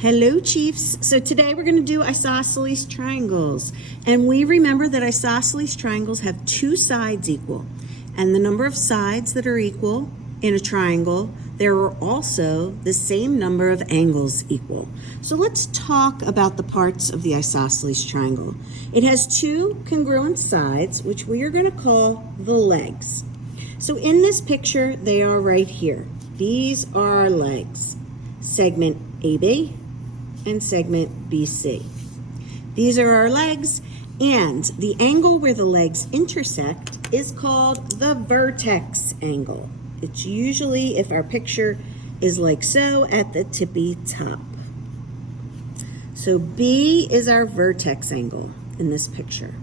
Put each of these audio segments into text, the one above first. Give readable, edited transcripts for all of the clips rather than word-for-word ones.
Hello, Chiefs. So today we're going to do isosceles triangles. And we remember that isosceles triangles have two sides equal. And the number of sides that are equal in a triangle, there are also the same number of angles equal. So let's talk about the parts of the isosceles triangle. It has two congruent sides, which we are going to call the legs. So in this picture, they are right here. These are our legs. Segment AB and segment BC. These are our legs, and the angle where the legs intersect is called the vertex angle. It's usually, if our picture is like so, at the tippy top. So B is our vertex angle in this picture.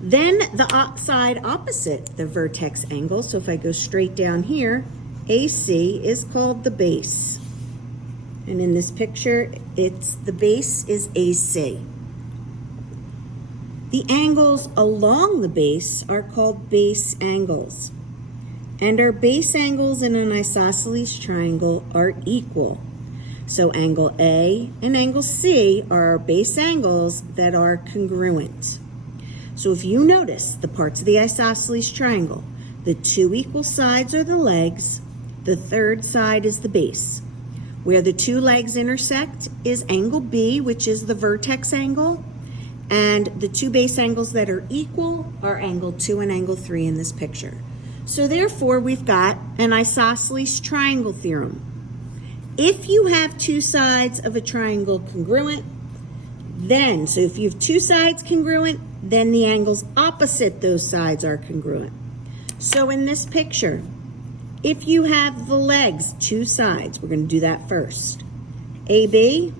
Then the side opposite the vertex angle, so if I go straight down here, AC is called the base. And in this picture, the base is AC. The angles along the base are called base angles. And our base angles in an isosceles triangle are equal. So angle A and angle C are our base angles that are congruent. So if you notice the parts of the isosceles triangle, the two equal sides are the legs, the third side is the base. Where the two legs intersect is angle B, which is the vertex angle, and the two base angles that are equal are angle 2 and angle 3 in this picture. So therefore, we've got an isosceles triangle theorem. If you have two sides of a triangle congruent, so if you have two sides congruent, then the angles opposite those sides are congruent. So in this picture, if you have the legs, two sides, we're going to do that first. AB,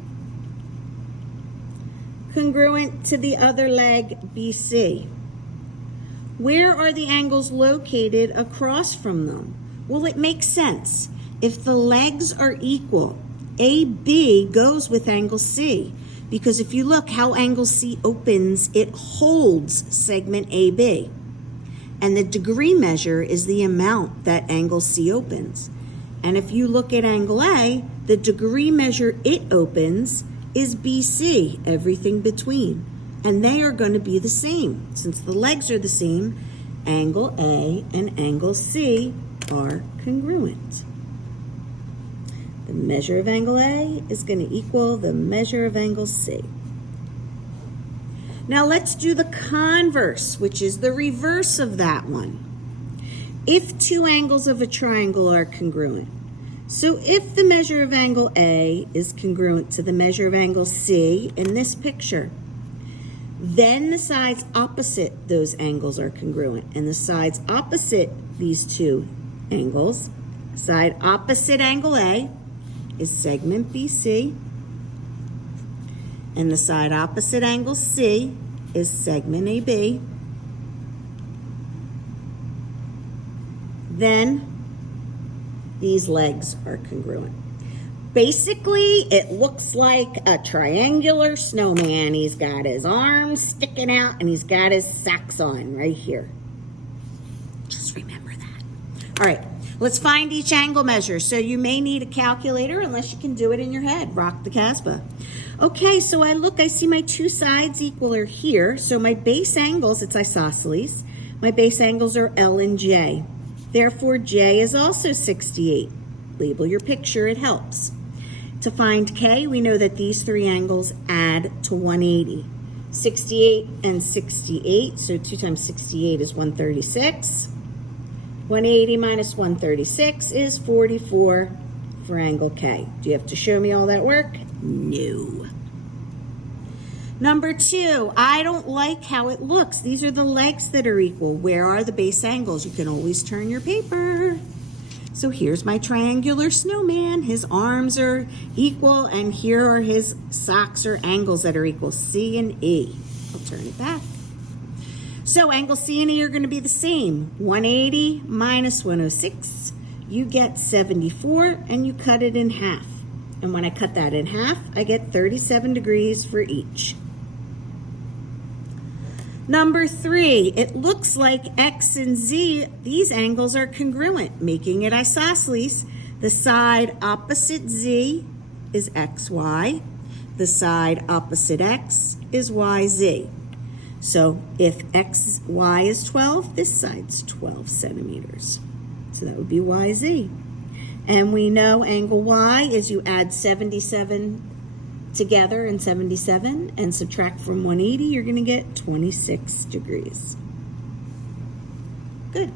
congruent to the other leg, BC. Where are the angles located across from them? Well, it makes sense. If the legs are equal, AB goes with angle C, because if you look how angle C opens, it holds segment AB. And the degree measure is the amount that angle C opens. And if you look at angle A, the degree measure it opens is BC, everything between. And they are going to be the same. Since the legs are the same, angle A and angle C are congruent. The measure of angle A is going to equal the measure of angle C. Now let's do the converse, which is the reverse of that one. If two angles of a triangle are congruent, so if the measure of angle A is congruent to the measure of angle C in this picture, then the sides opposite those angles are congruent. And the sides opposite these two angles, side opposite angle A is segment BC, and the side opposite angle C is segment AB. Then these legs are congruent. Basically, it looks like a triangular snowman. He's got his arms sticking out and he's got his socks on right here. Just remember that. All right, let's find each angle measure. So you may need a calculator unless you can do it in your head. Rock the Casbah. Okay, so I see my two sides equal are here. So my base angles, it's isosceles. My base angles are L and J. Therefore, J is also 68. Label your picture, it helps. To find K, we know that these three angles add to 180. 68 and 68, so 2 times 68 is 136. 180 minus 136 is 44 for angle K. Do you have to show me all that work? No. Number 2, I don't like how it looks. These are the legs that are equal. Where are the base angles? You can always turn your paper. So here's my triangular snowman. His arms are equal, and here are his socks or angles that are equal, C and E. I'll turn it back. So angle C and E are going to be the same. 180 minus 106, you get 74, and you cut it in half. And when I cut that in half, I get 37 degrees for each. Number 3, it looks like X and Z, these angles are congruent, making it isosceles. The side opposite Z is xy. The side opposite x is yz. So if xy is 12, this side's 12 centimeters. So that would be yz. And we know angle y is you add 77 together in 77 and subtract from 180, you're going to get 26 degrees. Good.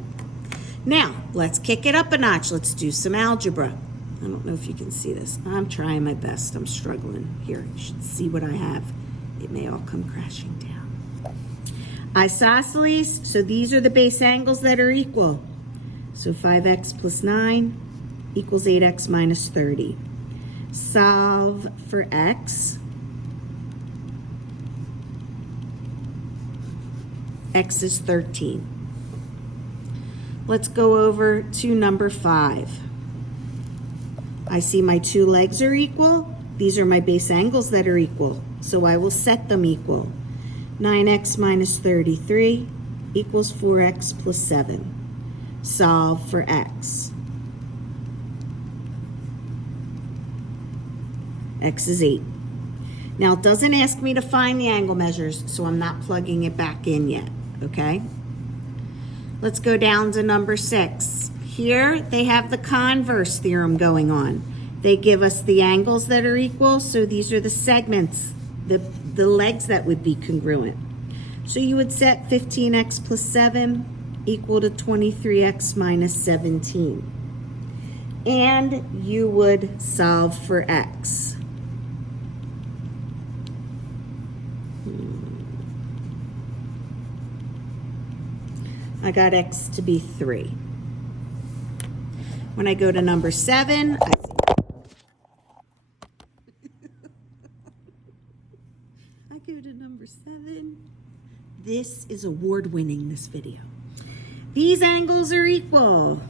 Now, let's kick it up a notch. Let's do some algebra. I don't know if you can see this. I'm trying my best. I'm struggling. Here, you should see what I have. It may all come crashing down. Isosceles, so these are the base angles that are equal. So 5x plus 9 equals 8x minus 30. Solve for x. X is 13. Let's go over to number 5. I see my two legs are equal. These are my base angles that are equal. So I will set them equal. 9x minus 33 equals 4x plus 7. Solve for x. X is 8. Now it doesn't ask me to find the angle measures, so I'm not plugging it back in yet, okay? Let's go down to number 6. Here they have the converse theorem going on. They give us the angles that are equal, so these are the segments, the legs that would be congruent. So you would set 15x plus 7 equal to 23x minus 17. And you would solve for x. I got x to be 3. When I go to number 7, I go to number 7. This is award-winning, this video. These angles are equal.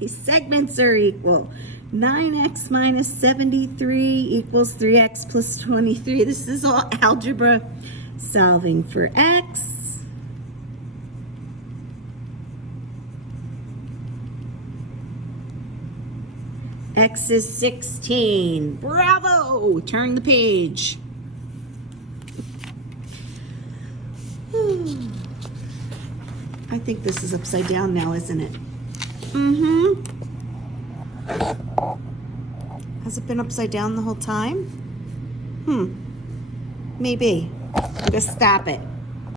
These segments are equal. 9x minus 73 equals 3x plus 23. This is all algebra. Solving for x. X is 16. Bravo! Turn the page. I think this is upside down now, isn't it? Mm-hmm. Has it been upside down the whole time? Maybe. I'm gonna stop it.